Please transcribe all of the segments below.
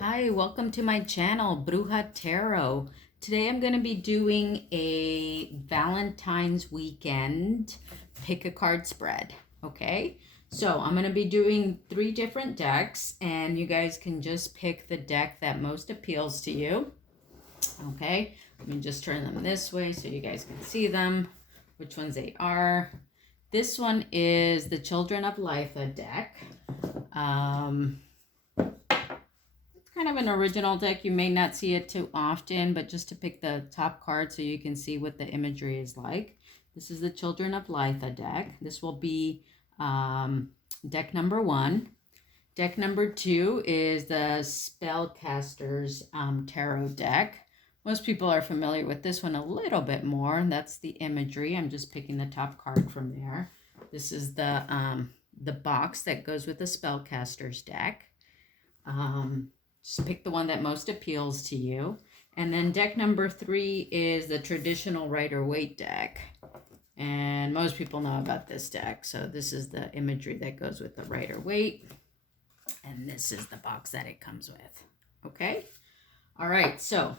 Hi, welcome to my channel, Bruja Tarot. Today I'm going to be doing a Valentine's weekend pick a card spread, okay? So I'm going to be doing 3 different decks, and you guys can just pick the deck that most appeals to you, okay? Let me just turn them this way so you guys can see them, which ones they are. This one is the Children of Litha deck. Kind of an original deck. You may not see it too often, but just to pick the top card so you can see what the imagery is like. This is the Children of Litha deck. This will be deck number 1. Deck number 2 is the Spellcasters tarot deck. Most people are familiar with this one a little bit more. That's the imagery. I'm just picking the top card from there. This is the box that goes with the Spellcasters deck. Just pick the one that most appeals to you. And then deck number 3 is the traditional Rider-Waite deck. And most people know about this deck. So this is the imagery that goes with the Rider-Waite. And this is the box that it comes with. Okay? All right. So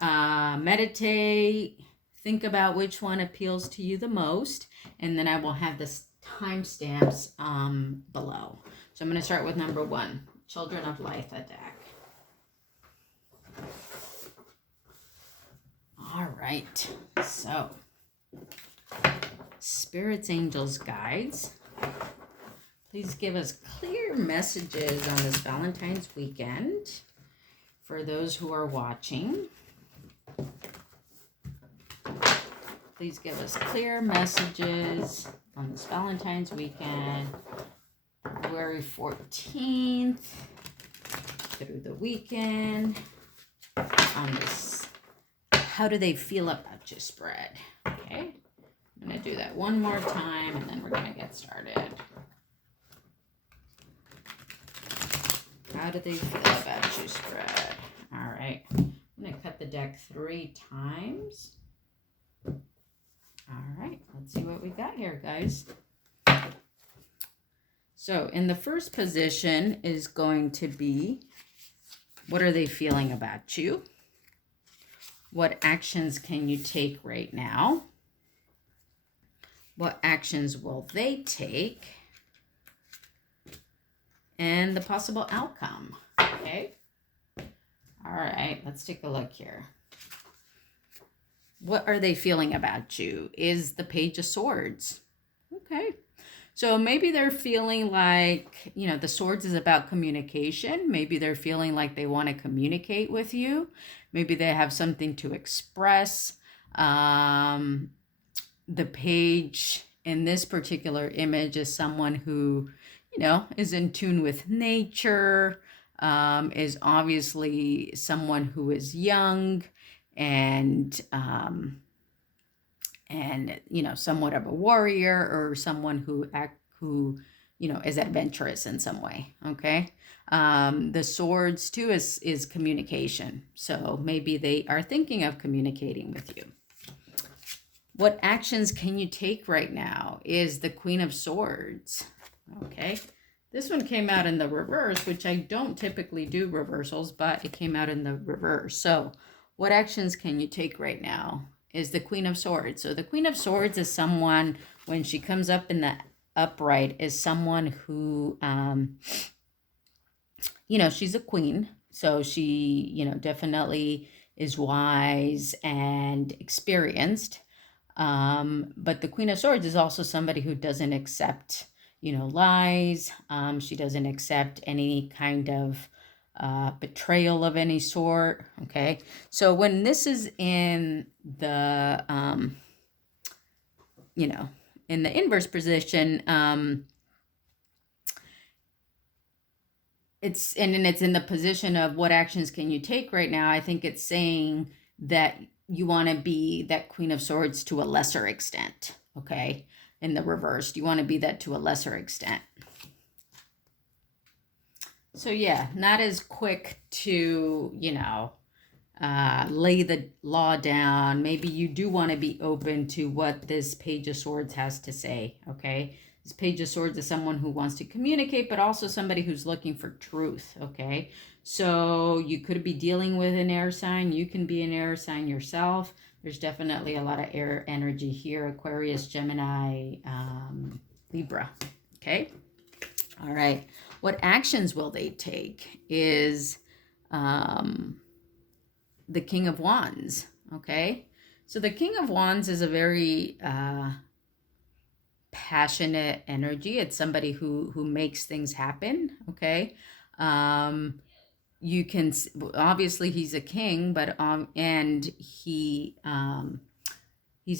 meditate. Think about which one appeals to you the most. And then I will have the timestamps below. So I'm going to start with number 1. Children of Litha deck. All right, so spirits, angels, guides, please give us clear messages on this Valentine's weekend for those who are watching. Please give us clear messages on this Valentine's weekend, February 14th through the weekend on this. How do they feel about your spread? Okay, I'm going to do that one more time and then we're going to get started. How do they feel about your spread? All right, I'm going to cut the deck 3 times. All right, let's see what we got here, guys. So in the first position is going to be, what are they feeling about you? What actions can you take right now? What actions will they take? And the possible outcome, okay? All right, let's take a look here. What are they feeling about you? Is the Page of Swords. Okay. So maybe they're feeling like, the swords is about communication. Maybe they're feeling like they want to communicate with you. Maybe they have something to express. The page in this particular image is someone who, is in tune with nature, is obviously someone who is young and somewhat of a warrior, or someone who is adventurous in some way. Okay. The swords too is communication. So maybe they are thinking of communicating with you. What actions can you take right now is the Queen of Swords. Okay. This one came out in the reverse, which I don't typically do reversals, but it came out in the reverse. So what actions can you take right now is the Queen of Swords. So the Queen of Swords is someone, when she comes up in the upright, is someone who, she's a queen. So she, definitely is wise and experienced. But the Queen of Swords is also somebody who doesn't accept, lies. She doesn't accept any kind of betrayal of any sort. Okay. So when this is in the, in the inverse position, it's in the position of what actions can you take right now. I think it's saying that you want to be that Queen of Swords to a lesser extent. Okay. In the reverse, you want to be that to a lesser extent. So yeah, not as quick to, lay the law down. Maybe you do want to be open to what this Page of Swords has to say, okay? This Page of Swords is someone who wants to communicate, but also somebody who's looking for truth, okay? So you could be dealing with an air sign. You can be an air sign yourself. There's definitely a lot of air energy here. Aquarius, Gemini, Libra. Okay. All right. What actions will they take is the King of Wands. Okay. So the King of Wands is a very passionate energy. It's somebody who makes things happen. Okay. You can, obviously he's a king, but and he's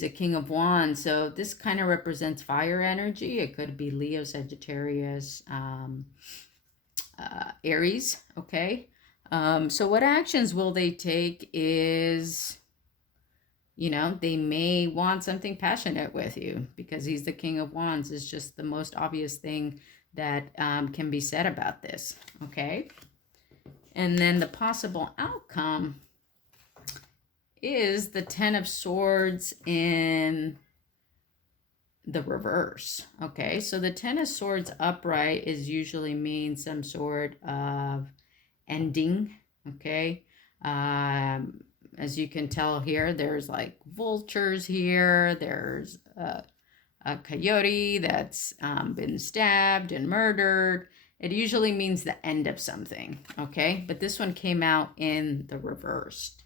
a King of Wands, so this kind of represents fire energy. It could be Leo, Sagittarius, Aries. Okay. So what actions will they take is, they may want something passionate with you, because he's the King of Wands is just the most obvious thing that can be said about this. Okay. And then the possible outcome is the Ten of Swords in the reverse. Okay, so the Ten of Swords upright is usually means some sort of ending. Okay, as you can tell here, there's like vultures here. There's a coyote that's been stabbed and murdered. It usually means the end of something. Okay, but this one came out in the reversed.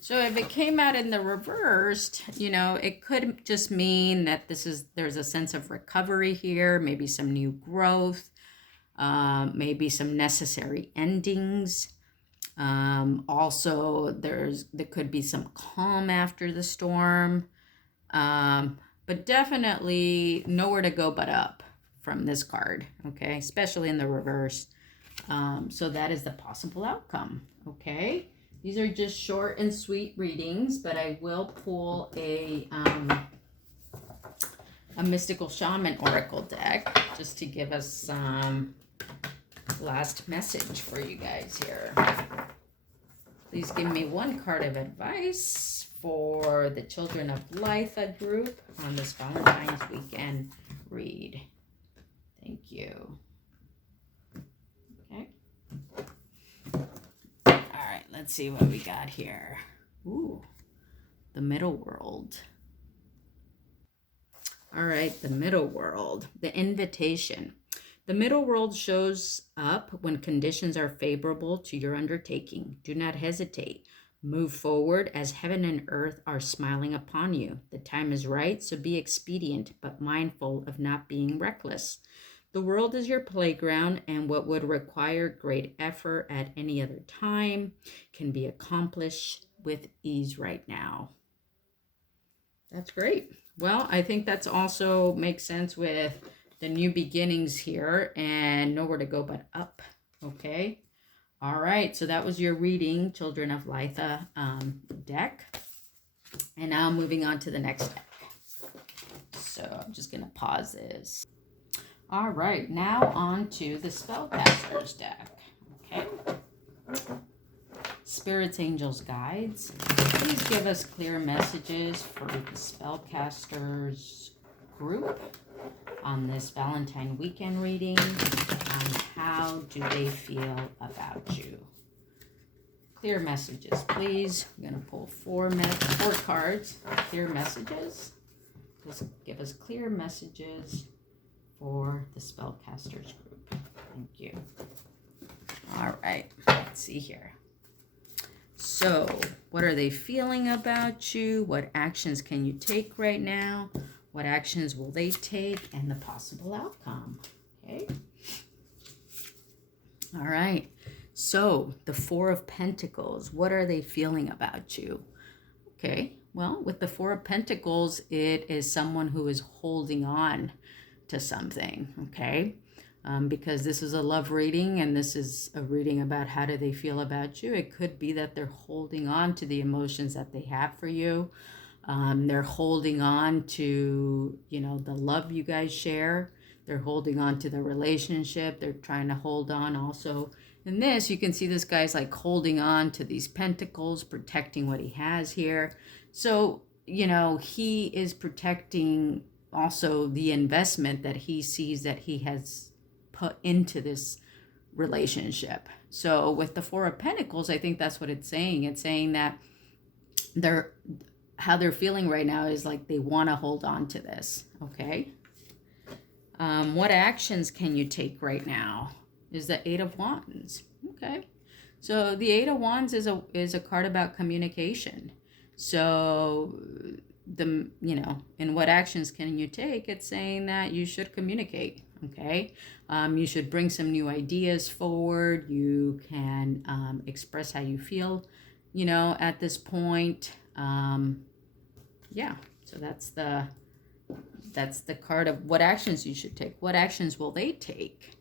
So if it came out in the reversed, it could just mean that there's a sense of recovery here, maybe some new growth, maybe some necessary endings. Also, there could be some calm after the storm, but definitely nowhere to go but up from this card, okay, especially in the reverse. So that is the possible outcome, okay? These are just short and sweet readings, but I will pull a mystical shaman oracle deck just to give us some last message for you guys here. Please give me one card of advice for the Children of Litha group on this Valentine's weekend read. Thank you. Okay. All right, let's see what we got here. Ooh, the middle world. All right, the middle world, the invitation. The middle world shows up when conditions are favorable to your undertaking. Do not hesitate. Move forward as heaven and earth are smiling upon you. The time is right, so be expedient, but mindful of not being reckless. The world is your playground, and what would require great effort at any other time can be accomplished with ease right now. That's great. Well, I think that's also makes sense with the new beginnings here and nowhere to go but up. Okay. All right. So that was your reading, Children of Litha deck. And now moving on to the next deck. So I'm just going to pause this. All right. Now on to the Spellcasters deck. Okay. Spirits, angels, guides. Please give us clear messages for the Spellcasters group on this Valentine weekend reading. How do they feel about you? Clear messages, please. I'm going to pull four cards. Clear messages. Just give us clear messages for the Spellcasters group. Thank you. All right. Let's see here. So, what are they feeling about you? What actions can you take right now? What actions will they take, and the possible outcome? Okay. All right. So the Four of Pentacles, what are they feeling about you? Okay. Well, with the Four of Pentacles, it is someone who is holding on to something. Okay. Because this is a love reading and this is a reading about how do they feel about you. It could be that they're holding on to the emotions that they have for you. They're holding on to, the love you guys share. They're holding on to the relationship. They're trying to hold on also. In this, you can see this guy's like holding on to these pentacles, protecting what he has here. So, he is protecting also the investment that he sees that he has put into this relationship. So with the Four of Pentacles, I think that's what it's saying. It's saying that how they're feeling right now is like they want to hold on to this. Okay. What actions can you take right now? Is the Eight of Wands. Okay. So the Eight of Wands is a card about communication. So and what actions can you take? It's saying that you should communicate. Okay. You should bring some new ideas forward. You can express how you feel, at this point. Yeah. So that's the card of what actions you should take. What actions will they take?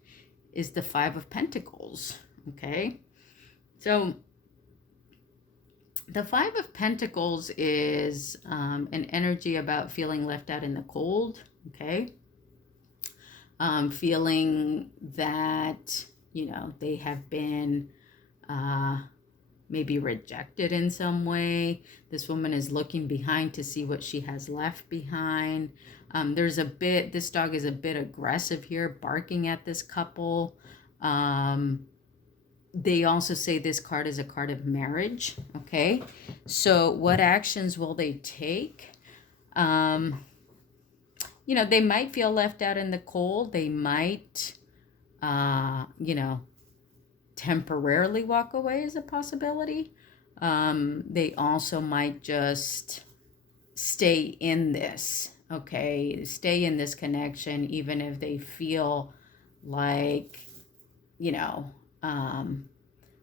Is the Five of Pentacles. Okay. So the Five of Pentacles is an energy about feeling left out in the cold. Okay. Feeling that, they have been maybe rejected in some way. This woman is looking behind to see what she has left behind. This dog is a bit aggressive here, barking at this couple. They also say this card is a card of marriage. Okay. So what actions will they take? They might feel left out in the cold. They might, temporarily walk away is a possibility. They also might just stay in this. Okay. Stay in this connection, even if they feel like,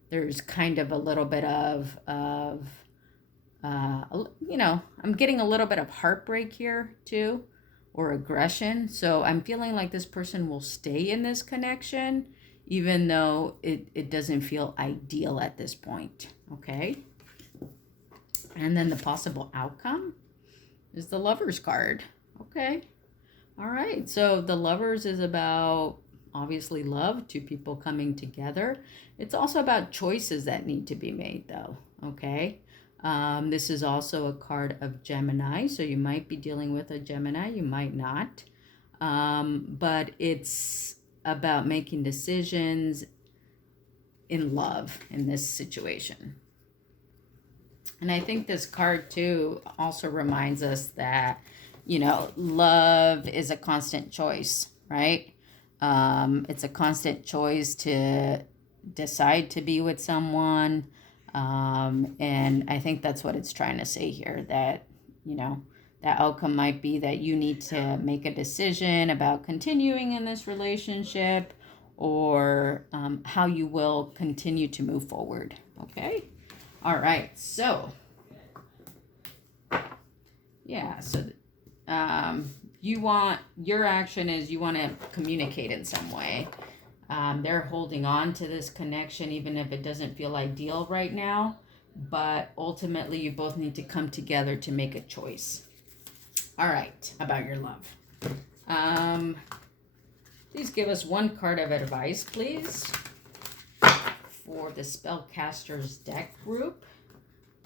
there's kind of a little bit of I'm getting a little bit of heartbreak here too, or aggression. So I'm feeling like this person will stay in this connection, even though it doesn't feel ideal at this point. Okay. And then the possible outcome is the Lovers card. Okay. All right. So the Lovers is about obviously love, two people coming together. It's also about choices that need to be made though. Okay. This is also a card of Gemini. So you might be dealing with a Gemini, you might not. But it's about making decisions in love in this situation. And I think this card too also reminds us that, love is a constant choice, right? It's a constant choice to decide to be with someone. And I think that's what it's trying to say here, that, that outcome might be that you need to make a decision about continuing in this relationship, or how you will continue to move forward. Okay. All right. So, yeah. So, your action is you want to communicate in some way. They're holding on to this connection, even if it doesn't feel ideal right now. But ultimately, you both need to come together to make a choice. All right, about your love. Please give us one card of advice, please, for the Spellcasters deck group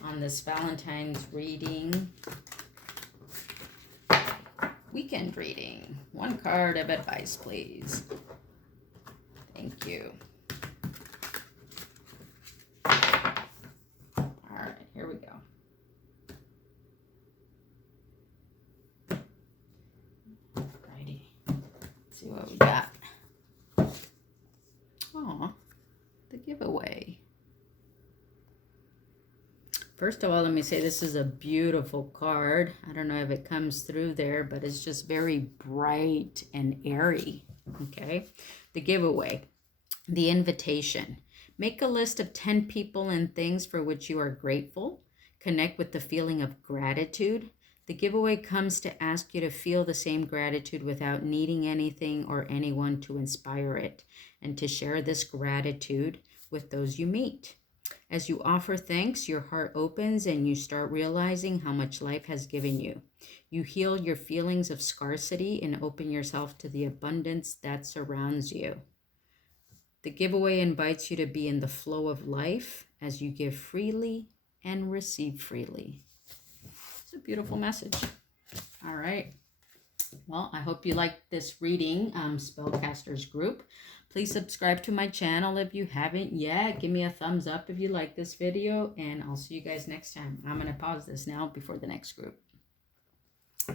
on this Valentine's reading. Weekend reading. One card of advice, please. Thank you. All right, here we go. Alrighty. Let's see what we got. Aw, the giveaway. First of all, let me say this is a beautiful card. I don't know if it comes through there, but it's just very bright and airy. Okay. The giveaway. The invitation. Make a list of 10 people and things for which you are grateful. Connect with the feeling of gratitude. The giveaway comes to ask you to feel the same gratitude without needing anything or anyone to inspire it, and to share this gratitude with those you meet. As you offer thanks, your heart opens and you start realizing how much life has given you. You heal your feelings of scarcity and open yourself to the abundance that surrounds you. The giveaway invites you to be in the flow of life as you give freely and receive freely. It's a beautiful message. All right. Well, I hope you liked this reading, Spellcasters group. Please subscribe to my channel if you haven't yet. Give me a thumbs up if you like this video, and I'll see you guys next time. I'm going to pause this now before the next group.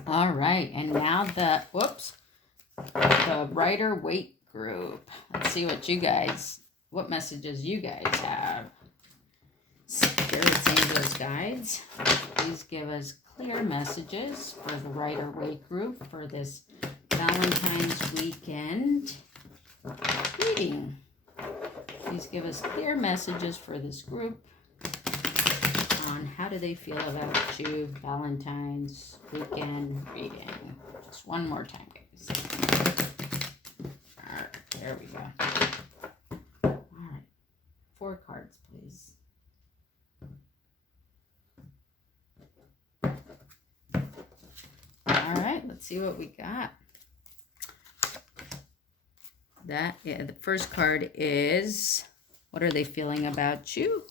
All right, and now the writer Waite group. Let's see what messages you guys have. Spirits, angels, guides, please give us clear messages for the writer Waite group for this Valentine's weekend reading. Please give us clear messages for this group on how do they feel about you, Valentine's weekend reading. Just one more time, guys. All right, there we go. All right, 4 cards, please. All right, let's see what we got. The first card is, what are they feeling about you?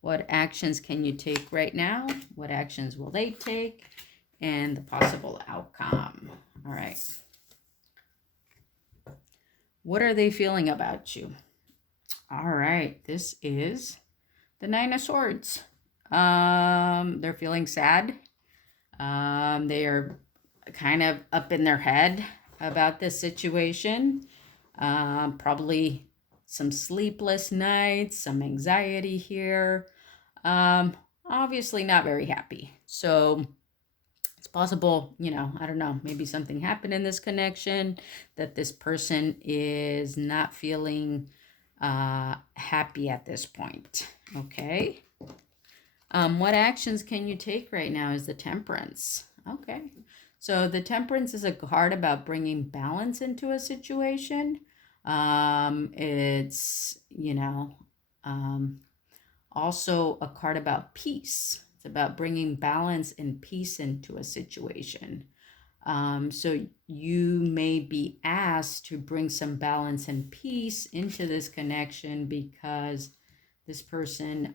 What actions can you take right now? What actions will they take? And the possible outcome. All right. What are they feeling about you? All right, this is the 9 of Swords. They're feeling sad. They are kind of up in their head about this situation. Probably some sleepless nights, some anxiety here. Obviously not very happy. So it's possible, I don't know, maybe something happened in this connection that this person is not feeling happy at this point. Okay. What actions can you take right now is the Temperance. Okay. So the Temperance is a card about bringing balance into a situation. It's, also a card about peace. It's about bringing balance and peace into a situation. So you may be asked to bring some balance and peace into this connection because this person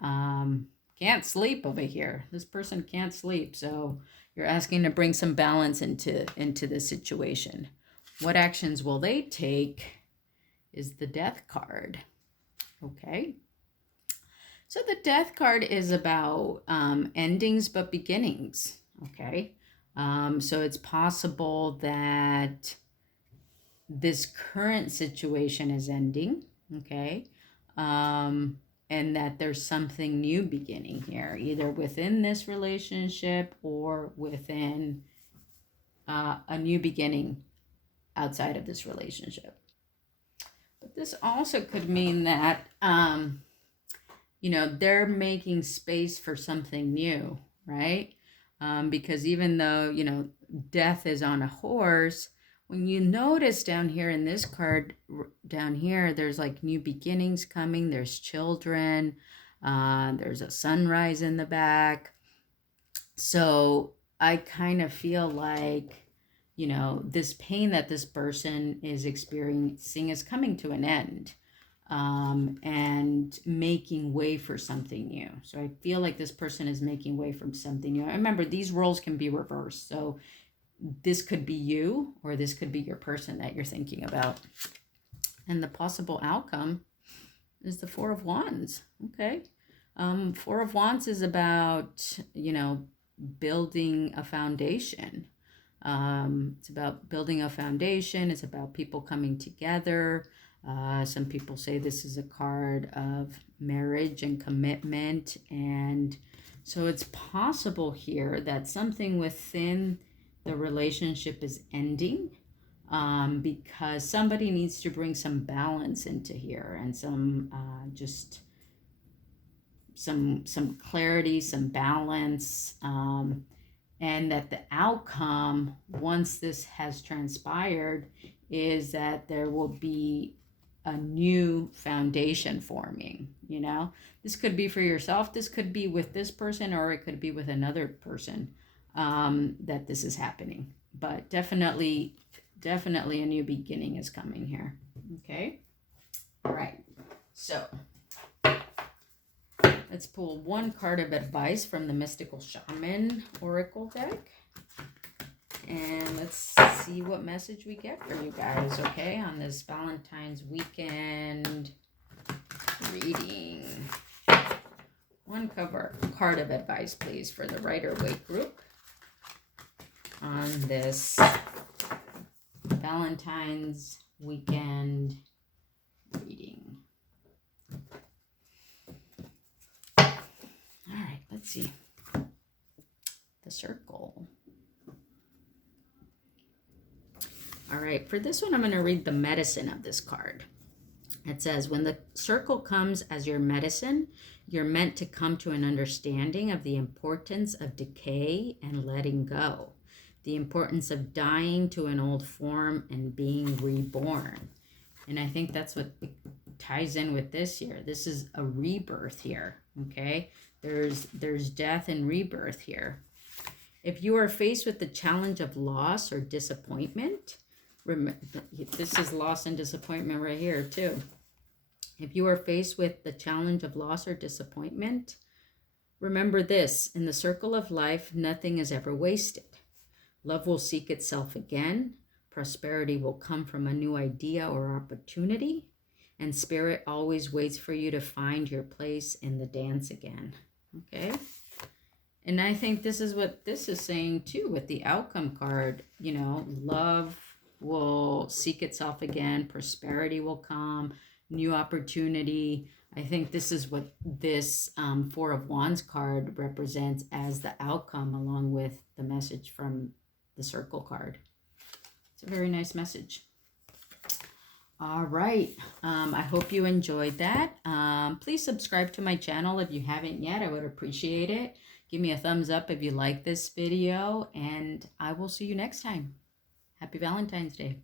can't sleep over here. This person can't sleep. So you're asking to bring some balance into the situation. What actions will they take is the Death card. Okay. So the Death card is about endings but beginnings. Okay. So it's possible that this current situation is ending. Okay. And that there's something new beginning here, either within this relationship or within a new beginning outside of this relationship. But this also could mean that, they're making space for something new, right? Because even though, death is on a horse, when you notice down here in this card, down here, there's like new beginnings coming. There's children. There's a sunrise in the back. So I kind of feel like, this pain that this person is experiencing is coming to an end and making way for something new. So I feel like this person is making way for something new. Remember, these roles can be reversed. So this could be you, or this could be your person that you're thinking about. And the possible outcome is the 4 of Wands. Okay. 4 of Wands is about, building a foundation. It's about building a foundation. It's about people coming together. Some people say this is a card of marriage and commitment. And so it's possible here that something within the relationship is ending because somebody needs to bring some balance into here and some some clarity, some balance, and that the outcome, once this has transpired, is that there will be a new foundation forming. This could be for yourself, this could be with this person, or it could be with another person that this is happening. But definitely a new beginning is coming here. Okay. All right. So let's pull one card of advice from the Mystical Shaman Oracle deck. And let's see what message we get for you guys, okay, on this Valentine's weekend reading. One card of advice, please, for the Rider-Waite group on this Valentine's weekend reading. All right, let's see. The circle. All right, for this one, I'm going to read the medicine of this card. It says, when the circle comes as your medicine, you're meant to come to an understanding of the importance of decay and letting go, the importance of dying to an old form and being reborn. And I think that's what ties in with this here. This is a rebirth here, okay? There's death and rebirth here. If you are faced with the challenge of loss or disappointment, this is loss and disappointment right here too. If you are faced with the challenge of loss or disappointment, remember this: in the circle of life, nothing is ever wasted. Love will seek itself again. Prosperity will come from a new idea or opportunity. And spirit always waits for you to find your place in the dance again. Okay? And I think this is what this is saying too with the outcome card. You know, love will seek itself again. Prosperity will come. New opportunity. I think this is what this Four of Wands card represents as the outcome, along with the message from the circle card. It's a very nice message. All right. I hope you enjoyed that. Please subscribe to my channel if you haven't yet. I would appreciate it. Give me a thumbs up if you like this video, and I will see you next time. Happy Valentine's Day.